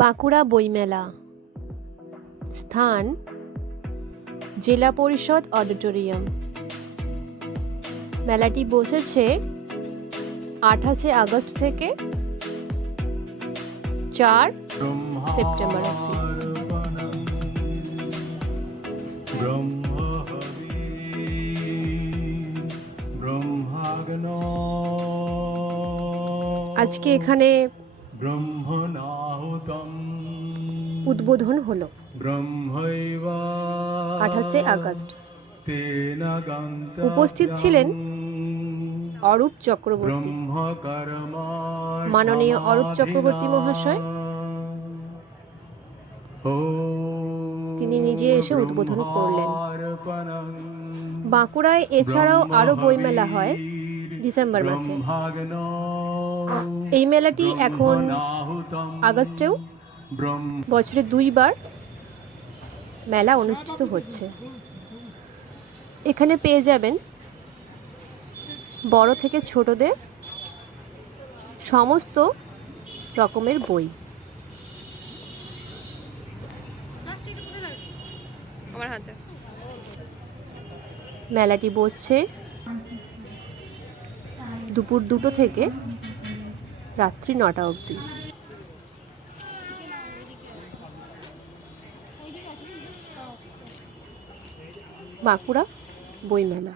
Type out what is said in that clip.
বাঁকুড়া বইমেলা। স্থান জেলা পরিষদ অডিটোরিয়াম। মেলাটি বসেছে 28 আগস্ট থেকে 4 সেপ্টেম্বর অবধি। আজকে এখানে উদ্বোধন হলো 28 আগস্ট। উপস্থিত ছিলেন অরূপ চক্রবর্তী, মাননীয় অরূপ চক্রবর্তী মহাশয়। তিনি নিজে এসে উদ্বোধন করলেন। বাঁকুড়ায় এছাড়াও আরো বইমেলা হয় ডিসেম্বর মাসে। এই মেলাটি এখন আগস্টেও বছরে 2 বার মেলা অনুষ্ঠিত হচ্ছে। এখানে পেয়ে যাবেন বড় থেকে ছোটদের সমস্ত রকমের বই। মেলাটি বসছে দুপুর 2টো থেকে রাত্রি 9টা অবধি। বাঁকুড়া বইমেলা।